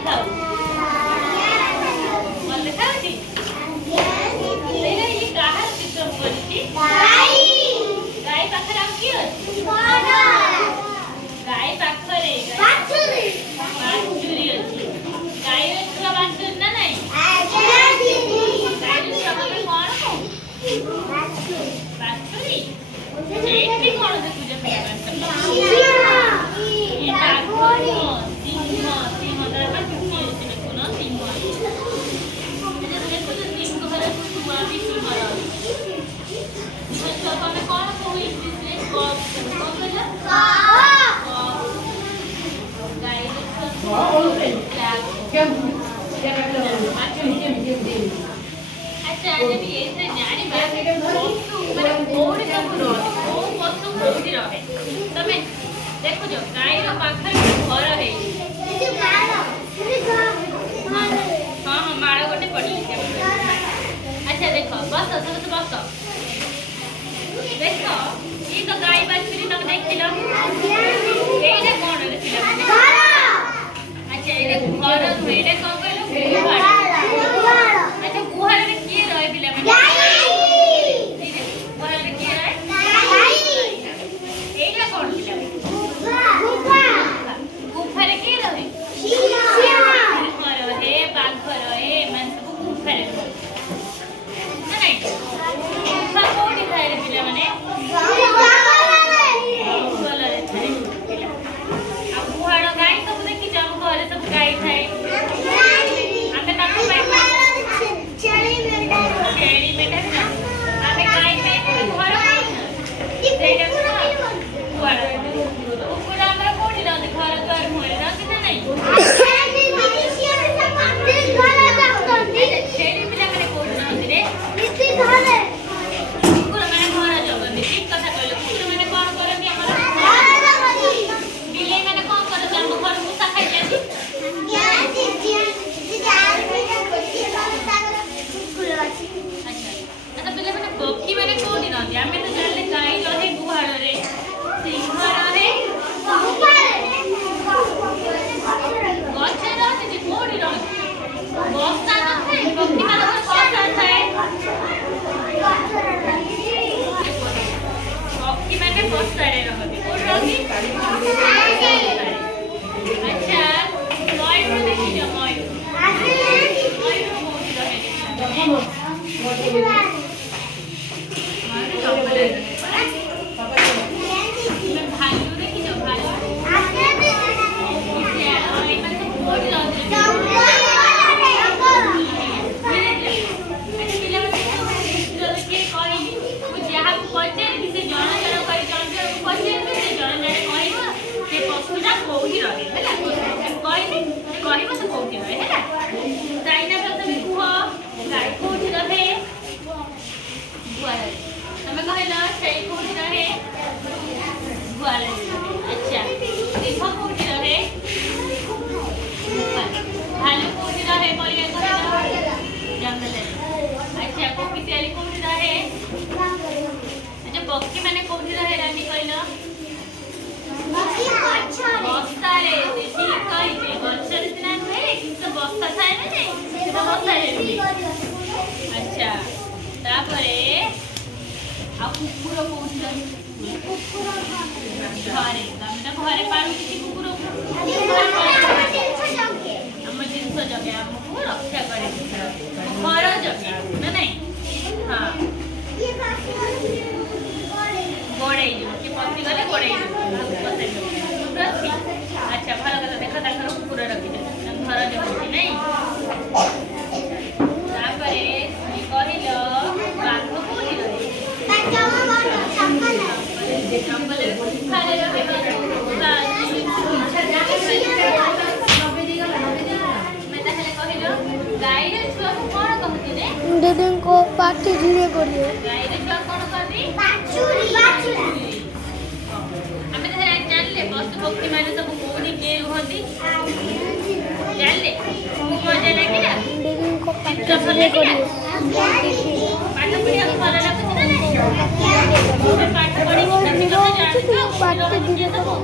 ଦେଖାଉ ଭଲ ଦେଖାଉଛି ସେଇଟା ଇଏ କାହାର ଚିତ୍ର ମୁଁ କରିଛି ଗାଈ ପାଖରେ ଆଉ କିଏ ଅଛି ଗାଈ ପାଖରେ ବାଛୁରୀ ଅଛି ଗାଈର ଛୁଆ ବାଛୁରୀ ନା ନାଇଁ ଗାଈର ଛୁଆ ପାଖରେ କଣ ବାଛୁରୀ ଏଠି କଣ ଦେଖୁଛ अच्छा जब ये से जानिबा पशु माने कोडी सब रहे को पशु कोडी रहे तमे देखो जो गाय रो पाखर घर है हां माळ गोटे पड़ी अच्छा देखो बस बस देखो ये तो गाय बाछुरी तुम देखिलो एटा कोन देखिलो अच्छा एटा घर एटा कोन कहलो गुहार अच्छा गुहार रे की रहे पिला माने गुहार रे की रहे एटा कोन पिला गुफा रे की रहे रहे बाघ रहे मन सब गुफा रे नहीं गुफा कोडी थाए रे पिला माने पक्षी मैंने कोठी रहे रानी कहलो बस्ता रे ठीक कहि जे गछर सिना नुहे किस बस्ता थाए ना नहीं तो बस्ता रे अच्छा तापरे आ कुकुर कोठी रहे घरे हम तो घरे पालू किसी कुकुर हम जिनस जगे हमको रक्षा करे घर जगे ना नहीं हां गोड़े कि पति गले गोड़े अच्छा भल कथा देख ताकर कुकुर रखी घर जगती नहीं तापरे कहिलो बाघ कोठी रहे जंगल गुफारे रहे दीदी को पार्टी धीरे करियो गाइरे छुआ कोन करबी बाछुरी हमें तो जानले पशु पक्षी माने सब कोनी के होती जानले मजा लागिला दीदी को चित्र भले करियो पाठ पढ़िया भल लागुछ ना नहीं पाठ पढ़ी कि सब जानि तो पार्टी धीरे करियो